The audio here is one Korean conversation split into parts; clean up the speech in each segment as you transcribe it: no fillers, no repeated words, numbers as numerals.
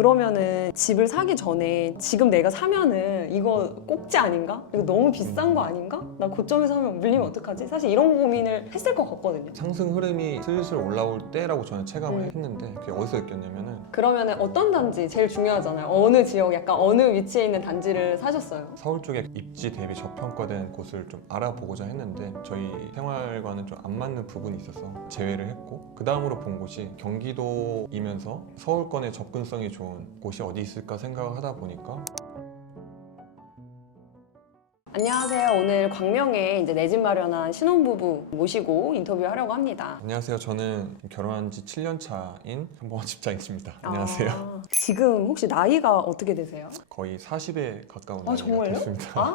그러면은 집을 사기 전에 지금 내가 사면은 이거 꼭지 아닌가? 이거 너무 비싼 거 아닌가? 나 고점에서 사면 물리면 어떡하지? 사실 이런 고민을 했을 것 같거든요. 상승 흐름이 슬슬 올라올 때라고 저는 체감을 했는데 그게 어디서 느꼈냐면은 그러면은 어떤 단지 제일 중요하잖아요. 어느 지역, 약간 어느 위치에 있는 단지를 사셨어요? 서울 쪽에 입지 대비 저평가된 곳을 좀 알아보고자 했는데 저희 생활과는 좀 안 맞는 부분이 있어서 제외를 했고, 그 다음으로 본 곳이 경기도이면서 서울권에 접근성이 좋은 곳이 어디 있을까 생각을 하다 보니까 안녕하세요. 오늘 광명에 이제 내 집 마련한 신혼부부 모시고 인터뷰하려고 합니다. 안녕하세요. 저는 결혼한 지 7년 차인 현범 집장입니다. 안녕하세요. 지금 혹시 나이가 어떻게 되세요? 거의 40에 가까운 아, 나이가 정말요? 됐습니다.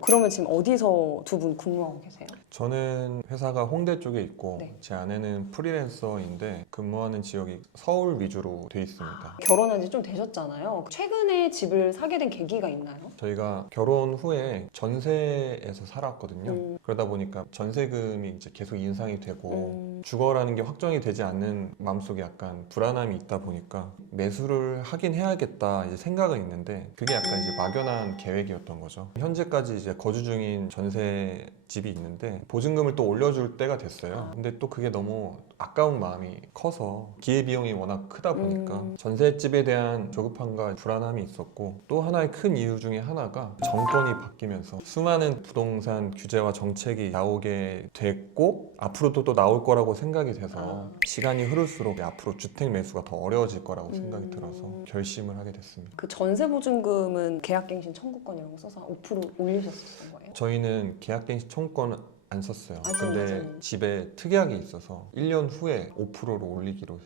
그러면 지금 어디서 두 분 근무하고 계세요? 저는 회사가 홍대 쪽에 있고 네. 제 아내는 프리랜서인데 근무하는 지역이 서울 위주로 돼 있습니다. 결혼한 지 좀 되셨잖아요. 최근에 집을 사게 된 계기가 있나요? 저희가 결혼 후에 전세에서 살았거든요. 그러다 보니까 전세금이 이제 계속 인상이 되고 주거라는 게 확정이 되지 않는 마음속에 약간 불안함이 있다 보니까 매수를 하긴 해야겠다 이제 생각은 있는데 그게 약간 이제 막연한 계획이었던 거죠. 현재까지 이제 거주 중인 전세 집이 있는데 보증금을 또 올려줄 때가 됐어요. 근데 또 그게 너무 아까운 마음이 커서 기회비용이 워낙 크다 보니까 전셋집에 대한 조급함과 불안함이 있었고, 또 하나의 큰 이유 중에 하나가 정권이 바뀌면서 수많은 부동산 규제와 정책이 나오게 됐고 앞으로도 또 나올 거라고 생각이 돼서 시간이 흐를수록 앞으로 주택 매수가 더 어려워질 거라고 생각이 들어서 결심을 하게 됐습니다. 그 전세 보증금은 계약갱신 청구권 이런 거 써서 5% 올리셨었던 거예요? 저희는 계약갱신 청구권은 안 썼어요. 근데 맞아요. 집에 특약이 있어서 1년 후에 5%로 올리기로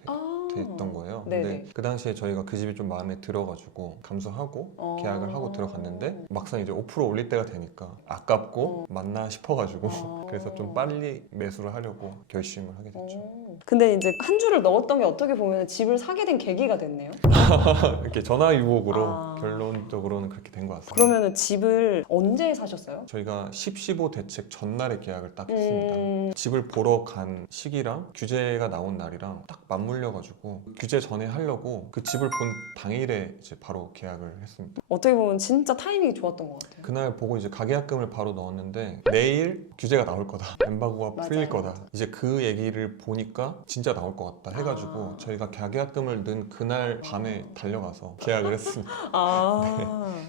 됐던 거예요. 네네. 근데 그 당시에 저희가 그 집이 좀 마음에 들어가지고 감수하고 계약을 하고 들어갔는데 막상 이제 5% 올릴 때가 되니까 아깝고 맞나 싶어가지고 그래서 좀 빨리 매수를 하려고 결심을 하게 됐죠. 근데 이제 한 줄을 넣었던 게 어떻게 보면 집을 사게 된 계기가 됐네요. 이렇게 전화 유혹으로 아. 결론적으로는 그렇게 된 것 같습니다. 그러면은 집을 언제 사셨어요? 저희가 10.15 대책 전날에 계약을 딱 했습니다. 집을 보러 간 시기랑 규제가 나온 날이랑 딱 맞물려가지고 규제 전에 하려고 그 집을 본 당일에 이제 바로 계약을 했습니다. 어떻게 보면 진짜 타이밍이 좋았던 것 같아요. 그날 보고 이제 가계약금을 바로 넣었는데 내일 규제가 나올 거다, 엠바고가 풀릴 맞아요. 거다, 이제 그 얘기를 보니까 진짜 나올 것 같다 해가지고 저희가 가계약금을 넣은 그날 밤에 달려가서 계약을 했습니다.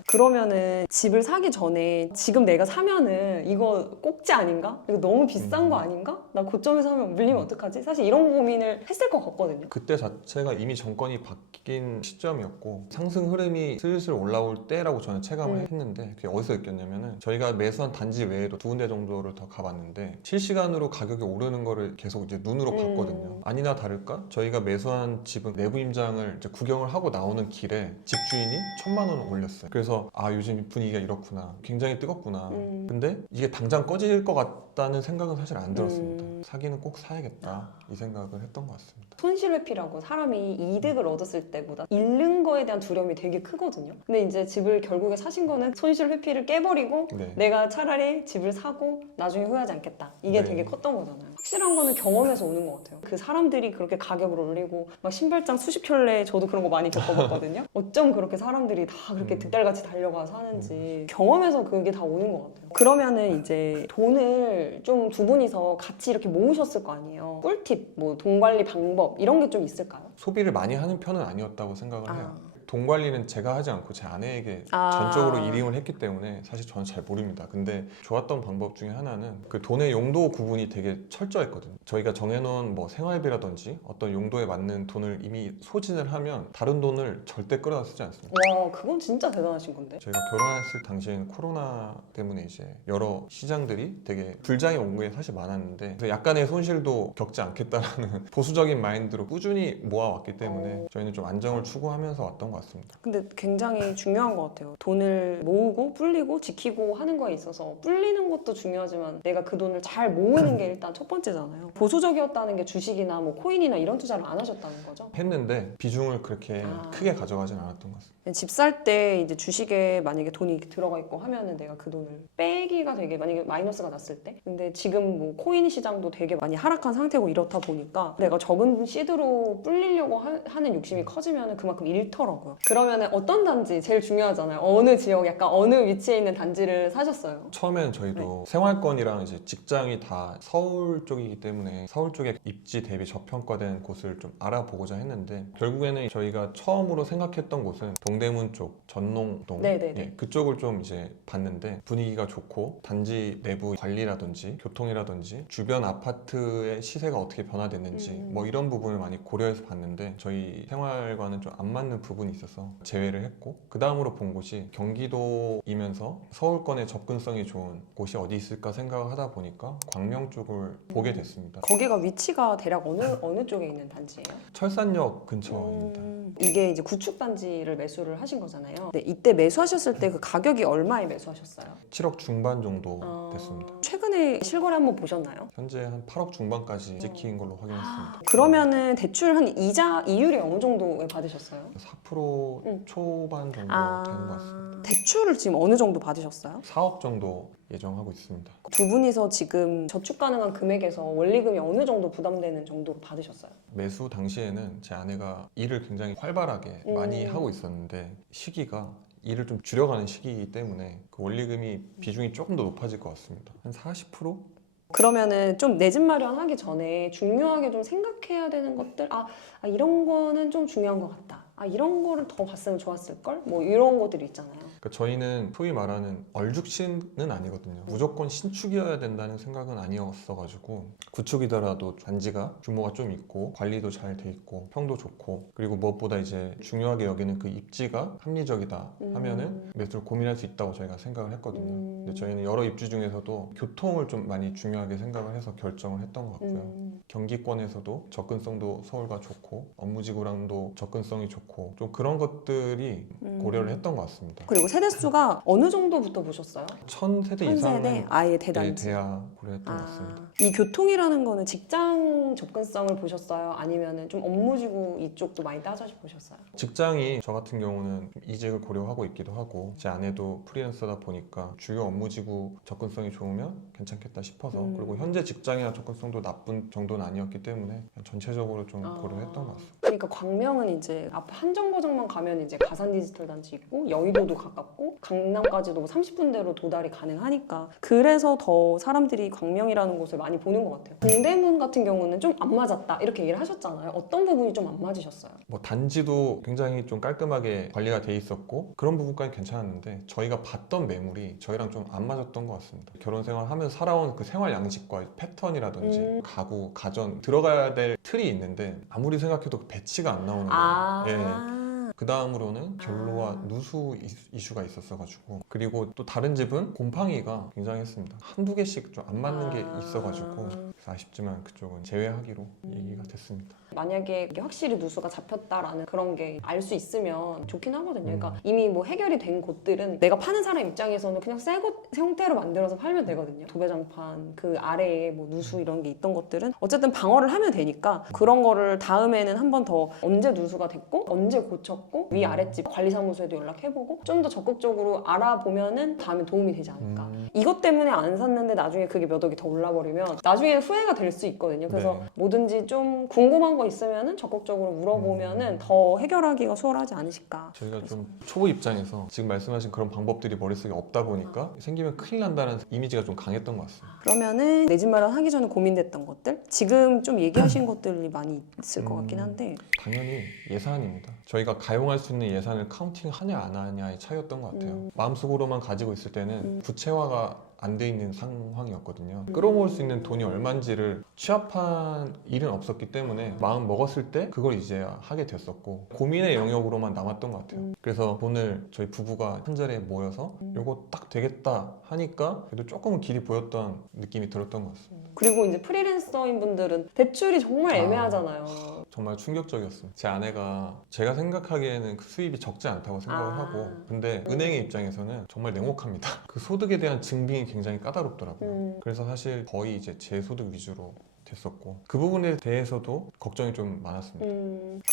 그러면은 집을 사기 전에 지금 내가 사면은 이거 꼭지 아닌가? 이거 너무 비싼 거 아닌가? 나 고점에서 사면 물리면 어떡하지? 사실 이런 고민을 했을 것 같거든요. 그때 자체가 이미 정권이 바뀐 시점이었고 상승 흐름이 슬슬 올라올 때라고 저는 체감을 했는데 그게 어디서 느꼈냐면은 저희가 매수한 단지 외에도 두 군데 정도를 더 가봤는데 실시간으로 가격이 오르는 거를 계속 이제 눈으로 봤거든요. 아니나 다를까 저희가 매수한 집은 내부 임장을 이제 구경을 하고 나오는 길에 집주인이 1,000만 원을 올렸어요. 그래서 아, 요즘 분위기가 이렇구나, 굉장히 뜨겁구나. 근데 이게 당장 꺼질 것 같다는 생각은 사실 안 들었습니다. 사기는 꼭 사야겠다 이 생각을 했던 것 같습니다. 손실회피라고 사람이 이득을 얻었을 때보다 잃는 거에 대한 두려움이 되게 크거든요. 근데 이제 집을 결국에 사신 거는 손실회피를 깨버리고 네. 내가 차라리 집을 사고 나중에 후회하지 않겠다. 이게 네. 되게 컸던 거잖아요. 확실한 거는 경험에서 오는 것 같아요. 그 사람들이 그렇게 가격을 올리고 막 신발장 수십 켤레, 저도 그런 거 많이 겪어봤거든요. 어쩜 그렇게 사람들이 다 그렇게 득달같이 달려가서 하는지 경험에서 그게 다 오는 것 같아요. 그러면은 이제 돈을 좀 두 분이서 같이 이렇게 모으셨을 거 아니에요. 꿀팁, 뭐 돈 관리 방법 이런 게 좀 있을까요? 소비를 많이 하는 편은 아니었다고 생각을 해요. 돈 관리는 제가 하지 않고 제 아내에게 아. 전적으로 일임을 했기 때문에 사실 저는 잘 모릅니다. 근데 좋았던 방법 중에 하나는 그 돈의 용도 구분이 되게 철저했거든요. 저희가 정해놓은 뭐 생활비라든지 어떤 용도에 맞는 돈을 이미 소진을 하면 다른 돈을 절대 끌어다 쓰지 않습니다. 와, 그건 진짜 대단하신 건데. 저희가 결혼했을 당시에는 코로나 때문에 이제 여러 시장들이 되게 불장이 온 게 사실 많았는데 그래서 약간의 손실도 겪지 않겠다라는 보수적인 마인드로 꾸준히 모아왔기 때문에 저희는 좀 안정을 추구하면서 왔던 것 같습니다. 근데 굉장히 중요한 것 같아요. 돈을 모으고 불리고 지키고 하는 거에 있어서 불리는 것도 중요하지만 내가 그 돈을 잘 모으는 게 일단 첫 번째잖아요. 보수적이었다는 게 주식이나 뭐 코인이나 이런 투자를 안 하셨다는 거죠? 했는데 비중을 그렇게 크게 가져가진 않았던 것 같습니다. 집 살 때 이제 주식에 만약에 돈이 들어가 있고 하면은 내가 그 돈을 빼기가 되게 만약에 마이너스가 났을 때 근데 지금 뭐 코인 시장도 되게 많이 하락한 상태고 이렇다 보니까 내가 적은 시드로 불리려고 하는 욕심이 커지면은 그만큼 잃더라고요. 하더라고요. 그러면 어떤 단지 제일 중요하잖아요. 어느 지역, 약간 어느 위치에 있는 단지를 사셨어요? 처음엔 저희도 생활권이랑 이제 직장이 다 서울 쪽이기 때문에 서울 쪽에 입지 대비 저평가된 곳을 좀 알아보고자 했는데 결국에는 저희가 처음으로 생각했던 곳은 동대문 쪽, 전농동 네네네. 그쪽을 좀 이제 봤는데 분위기가 좋고 단지 내부 관리라든지 교통이라든지 주변 아파트의 시세가 어떻게 변화됐는지 뭐 이런 부분을 많이 고려해서 봤는데 저희 생활과는 좀 안 맞는 부분이 있어서 제외를 했고 그 다음으로 본 곳이 경기도이면서 서울권에 접근성이 좋은 곳이 어디 있을까 생각을 하다 보니까 광명 쪽을 보게 됐습니다. 거기가 위치가 대략 어느 쪽에 있는 단지예요? 철산역 근처입니다. 이게 이제 구축 단지를 매수를 하신 거잖아요. 네, 이때 매수하셨을 때 그 가격이 얼마에 매수하셨어요? 7억 중반 정도 됐습니다. 최근에 실거래 한번 보셨나요? 현재 한 8억 중반까지 찍힌 걸로 확인했습니다. 그러면은 대출 한 이율이 어느 정도에 받으셨어요? 4% 초반 정도 되는 것 같습니다. 대출을 지금 어느 정도 받으셨어요? 4억 정도 예정하고 있습니다. 두 분이서 지금 저축 가능한 금액에서 원리금이 어느 정도 부담되는 정도로 받으셨어요? 매수 당시에는 제 아내가 일을 굉장히 활발하게 많이 하고 있었는데 시기가 일을 좀 줄여가는 시기이기 때문에 그 원리금이 비중이 조금 더 높아질 것 같습니다. 한 40%? 그러면은 좀 내 집 마련하기 전에 중요하게 좀 생각해야 되는 것들, 이런 거는 좀 중요한 것 같다. 이런 거를 더 봤으면 좋았을걸? 뭐 이런 것들이 있잖아요. 그러니까 저희는 소위 말하는 얼죽신은 아니거든요. 무조건 신축이어야 된다는 생각은 아니었어가지고 구축이더라도 단지가 규모가 좀 있고 관리도 잘 돼 있고 평도 좋고 그리고 무엇보다 이제 중요하게 여기는 그 입지가 합리적이다 하면은 매수를 고민할 수 있다고 저희가 생각을 했거든요. 근데 저희는 여러 입지 중에서도 교통을 좀 많이 중요하게 생각을 해서 결정을 했던 것 같고요. 경기권에서도 접근성도 서울과 좋고 업무지구랑도 접근성이 좋고 좀 그런 것들이 고려를 했던 것 같습니다. 그리고 세대수가 어느 정도부터 보셨어요? 1000세대 1000세대? 이상은 아예 대단지. 돼야 고려했던 것 같습니다. 이 교통이라는 거는 직장 접근성을 보셨어요? 아니면은 좀 업무지구 이쪽도 많이 따져서 보셨어요? 직장이 저 같은 경우는 이직을 고려하고 있기도 하고 제 아내도 프리랜서다 보니까 주요 업무지구 접근성이 좋으면 괜찮겠다 싶어서 그리고 현재 직장이나 접근성도 나쁜 정도는 아니었기 때문에 전체적으로 좀 고려했던 것 같습니다. 그러니까 광명은 이제 앞 한정거장만 가면 이제 가산 디지털 단지 있고 여의도도 가깝고 강남까지도 30분대로 도달이 가능하니까 그래서 더 사람들이 광명이라는 곳을 많이 보는 것 같아요. 동대문 같은 경우는 좀 안 맞았다 이렇게 얘기를 하셨잖아요. 어떤 부분이 좀 안 맞으셨어요? 뭐 단지도 굉장히 좀 깔끔하게 관리가 돼 있었고 그런 부분까지 괜찮았는데 저희가 봤던 매물이 저희랑 좀 안 맞았던 것 같습니다. 결혼 생활하면서 살아온 그 생활 양식과 패턴이라든지 가구, 가전 들어가야 될 틀이 있는데 아무리 생각해도 그 배치가 안 나오는 거예요. 그 다음으로는 결로와 누수 이슈가 있었어가지고 그리고 또 다른 집은 곰팡이가 굉장했습니다. 한두 개씩 좀 안 맞는 게 있어가지고 그래서 아쉽지만 그쪽은 제외하기로 얘기가 됐습니다. 만약에 이게 확실히 누수가 잡혔다라는 그런 게 알 수 있으면 좋긴 하거든요. 그러니까 이미 뭐 해결이 된 곳들은 내가 파는 사람 입장에서는 그냥 새 형태로 만들어서 팔면 되거든요. 도배장판 그 아래에 뭐 누수 이런 게 있던 것들은 어쨌든 방어를 하면 되니까 그런 거를 다음에는 한 번 더 언제 누수가 됐고 언제 고쳤고 위 아랫집 관리사무소에도 연락해보고 좀 더 적극적으로 알아보면은 다음에 도움이 되지 않을까. 이것 때문에 안 샀는데 나중에 그게 몇 억이 더 올라버리면 나중에 후회가 될 수 있거든요. 그래서 네. 뭐든지 좀 궁금한 거 있으면은 적극적으로 물어보면은 더 해결하기가 수월하지 않으실까. 저희가 좀 초보 입장에서 지금 말씀하신 그런 방법들이 머릿속에 없다 보니까 생기면 큰일 난다는 이미지가 좀 강했던 것 같습니다. 그러면은 내 집 마련 하기 전에 고민됐던 것들 지금 좀 얘기하신 것들이 많이 있을 것 같긴 한데 당연히 예산입니다. 저희가 가용할 수 있는 예산을 카운팅하냐 안 하냐의 차이였던 것 같아요. 마음속으로만 가지고 있을 때는 구체화가 안 돼 있는 상황이었거든요. 끌어모을 수 있는 돈이 얼마인지를 취합한 일은 없었기 때문에 마음 먹었을 때 그걸 이제 하게 됐었고 고민의 영역으로만 남았던 것 같아요. 그래서 돈을 저희 부부가 한 자리에 모여서 이거 딱 되겠다 하니까 그래도 조금은 길이 보였던 느낌이 들었던 것 같습니다. 그리고 이제 프리랜서인 분들은 대출이 정말 애매하잖아요. 정말 충격적이었어요. 제 아내가 제가 생각하기에는 그 수입이 적지 않다고 생각을 하고 근데 은행의 입장에서는 정말 냉혹합니다. 그 소득에 대한 증빙이 굉장히 까다롭더라고요. 그래서 사실 거의 이제 제 소득 위주로 됐었고 그 부분에 대해서도 걱정이 좀 많았습니다.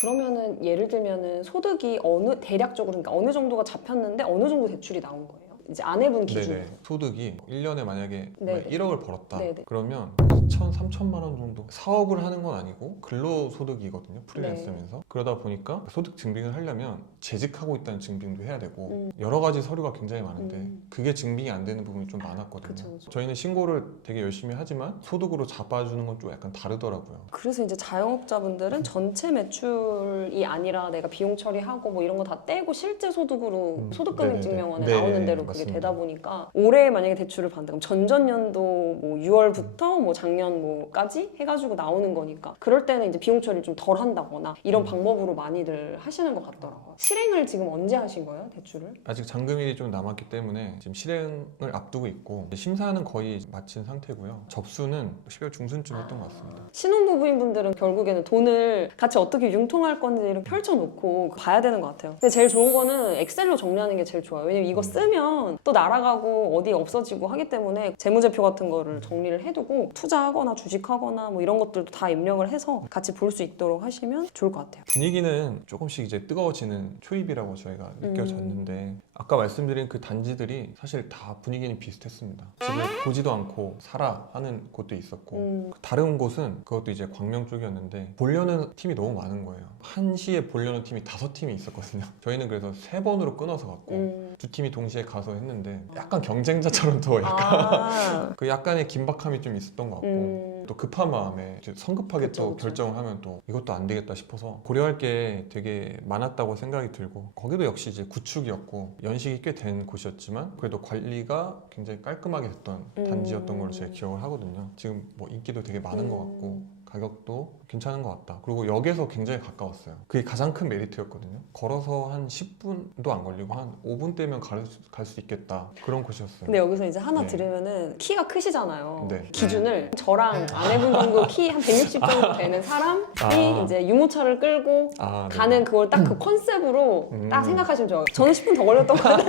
그러면은 예를 들면은 소득이 대략적으로 그러니까 어느 정도가 잡혔는데 어느 정도 대출이 나온 거예요? 이제 아내분 기준. 네네. 소득이 1년에 만약에 네네. 1억을 벌었다. 네네. 그러면 2천, 3천만 원 정도. 사업을 하는 건 아니고 근로소득이거든요. 프리랜서면서. 그러다 보니까 소득 증빙을 하려면 재직하고 있다는 증빙도 해야 되고 여러 가지 서류가 굉장히 많은데 그게 증빙이 안 되는 부분이 좀 많았거든요. 그쵸, 그쵸. 저희는 신고를 되게 열심히 하지만 소득으로 잡아주는 건 좀 약간 다르더라고요. 그래서 이제 자영업자분들은 전체 매출이 아니라 내가 비용 처리하고 뭐 이런 거 다 떼고 실제 소득으로 소득금액증명원에 네네네. 나오는 네, 대로 그게 맞습니다. 되다 보니까 올해 만약에 대출을 받는다 그럼 전전년도 뭐 6월부터 뭐 작년 뭐까지 해가지고 나오는 거니까 그럴 때는 이제 비용 처리를 좀 덜 한다거나 이런 방법으로 많이들 하시는 것 같더라고요. 실행을 지금 언제 하신 거예요? 대출을? 아직 잔금일이 좀 남았기 때문에 지금 실행을 앞두고 있고 심사는 거의 마친 상태고요. 접수는 12월 중순쯤 했던 것 같습니다. 신혼부부인 분들은 결국에는 돈을 같이 어떻게 융통할 건지를 펼쳐놓고 봐야 되는 것 같아요. 근데 제일 좋은 거는 엑셀로 정리하는 게 제일 좋아요. 왜냐면 이거 쓰면 또 날아가고 어디 없어지고 하기 때문에 재무제표 같은 거를 정리를 해두고 투자하거나 주식하거나 뭐 이런 것들도 다 입력을 해서 같이 볼 수 있도록 하시면 좋을 것 같아요. 분위기는 조금씩 이제 뜨거워지는 초입이라고 저희가 느껴졌는데 아까 말씀드린 그 단지들이 사실 다 분위기는 비슷했습니다. 집을 보지도 않고 살아 하는 곳도 있었고 다른 곳은 그것도 이제 광명 쪽이었는데 보려는 팀이 너무 많은 거예요. 한시에 보려는 팀이 5팀이 있었거든요. 저희는 그래서 3번으로 끊어서 갔고 2팀이 동시에 가서 했는데 약간 경쟁자처럼 또 약간 그 약간의 긴박함이 좀 있었던 것 같고 또 급한 마음에 이제 성급하게 그쵸, 또 그쵸. 결정을 하면 또 이것도 안 되겠다 싶어서 고려할 게 되게 많았다고 생각이 들고 거기도 역시 이제 구축이었고 연식이 꽤 된 곳이었지만 그래도 관리가 굉장히 깔끔하게 됐던 단지였던 걸로 제가 기억을 하거든요. 지금 뭐 인기도 되게 많은 것 같고 가격도 괜찮은 것 같다. 그리고 역에서 굉장히 가까웠어요. 그게 가장 큰 메리트였거든요. 걸어서 한 10분도 안 걸리고 한 5분대면 갈 수 있겠다. 그런 곳이었어요. 근데 여기서 이제 하나 네. 들으면은 키가 크시잖아요. 네. 기준을 저랑 아내분 정도 키 한 160 정도 되는 사람이 이제 유모차를 끌고 네. 가는 그걸 딱 그 컨셉으로 딱 생각하시면 좋아요. 저는 10분 더 걸렸던 것 같아요.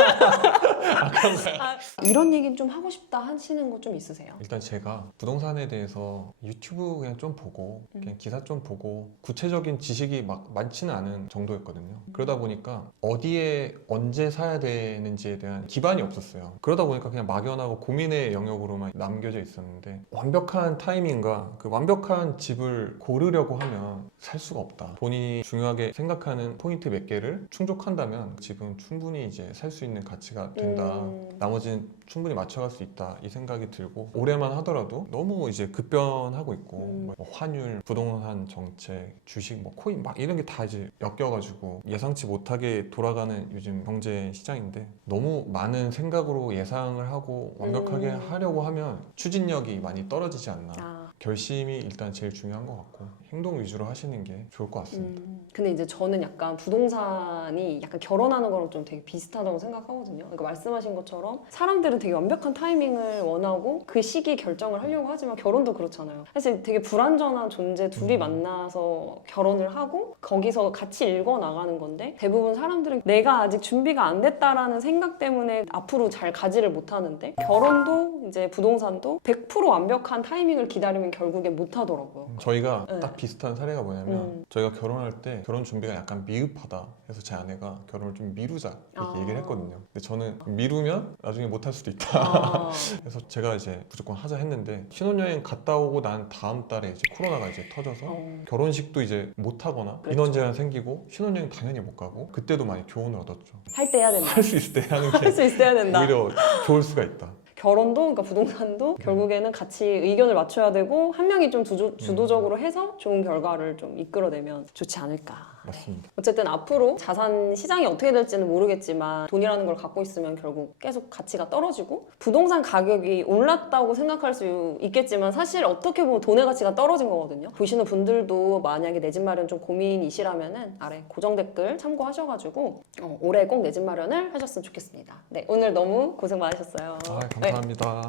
이런 얘기 좀 하고 싶다 하시는 거 좀 있으세요? 일단 제가 부동산에 대해서 유튜브 그냥 좀 보고 그냥 기사 좀 보고 구체적인 지식이 막 많지는 않은 정도였거든요. 그러다 보니까 어디에 언제 사야 되는지에 대한 기반이 없었어요. 그러다 보니까 그냥 막연하고 고민의 영역으로만 남겨져 있었는데 완벽한 타이밍과 그 완벽한 집을 고르려고 하면 살 수가 없다. 본인이 중요하게 생각하는 포인트 몇 개를 충족한다면 집은 충분히 이제 살 수 있는 가치가 된다. 나머지는 충분히 맞춰갈 수 있다. 이 생각이 들고 올해만 하더라도 너무 이제 급변하고 있고 뭐 환율, 부동산 정책, 주식, 뭐 코인 막 이런 게 다 이제 엮여가지고 예상치 못하게 돌아가는 요즘 경제 시장인데 너무 많은 생각으로 예상을 하고 완벽하게 하려고 하면 추진력이 많이 떨어지지 않나. 결심이 일단 제일 중요한 것 같고 행동 위주로 하시는 게 좋을 것 같습니다. 근데 이제 저는 약간 부동산이 약간 결혼하는 거랑 좀 되게 비슷하다고 생각하거든요. 그러니까 말씀하신 것처럼 사람들은 되게 완벽한 타이밍을 원하고 그 시기 결정을 하려고 하지만 결혼도 그렇잖아요. 사실 되게 불완전한 존재 둘이 만나서 결혼을 하고 거기서 같이 읽어 나가는 건데 대부분 사람들은 내가 아직 준비가 안 됐다라는 생각 때문에 앞으로 잘 가지를 못하는데 결혼도 이제 부동산도 100% 완벽한 타이밍을 기다리면 결국엔 못하더라고요. 저희가 네. 딱 비슷한 사례가 뭐냐면 저희가 결혼할 때 결혼 준비가 약간 미흡하다 해서 제 아내가 결혼을 좀 미루자 이렇게 얘기를 했거든요. 근데 저는 미루면 나중에 못할 수도 있다. 그래서 제가 이제 무조건 하자 했는데 신혼여행 갔다 오고 난 다음 달에 이제 코로나가 이제 터져서 결혼식도 이제 못 하거나 그렇죠. 인원 제한 생기고 신혼여행 당연히 못 가고 그때도 많이 교훈을 얻었죠. 할 때 해야 된다. 할 수 있을 때 하는 할 수 게 있어야 된다. 오히려 좋을 수가 있다. 결혼도 그러니까 부동산도 결국에는 같이 의견을 맞춰야 되고 한 명이 좀 주도적으로 해서 좋은 결과를 좀 이끌어내면 좋지 않을까. 맞습니다. 어쨌든 앞으로 자산 시장이 어떻게 될지는 모르겠지만 돈이라는 걸 갖고 있으면 결국 계속 가치가 떨어지고 부동산 가격이 올랐다고 생각할 수 있겠지만 사실 어떻게 보면 돈의 가치가 떨어진 거거든요. 보시는 분들도 만약에 내 집 마련 좀 고민이시라면은 아래 고정 댓글 참고하셔가지고 올해 꼭 내 집 마련을 하셨으면 좋겠습니다. 네, 오늘 너무 고생 많으셨어요. 감사합니다.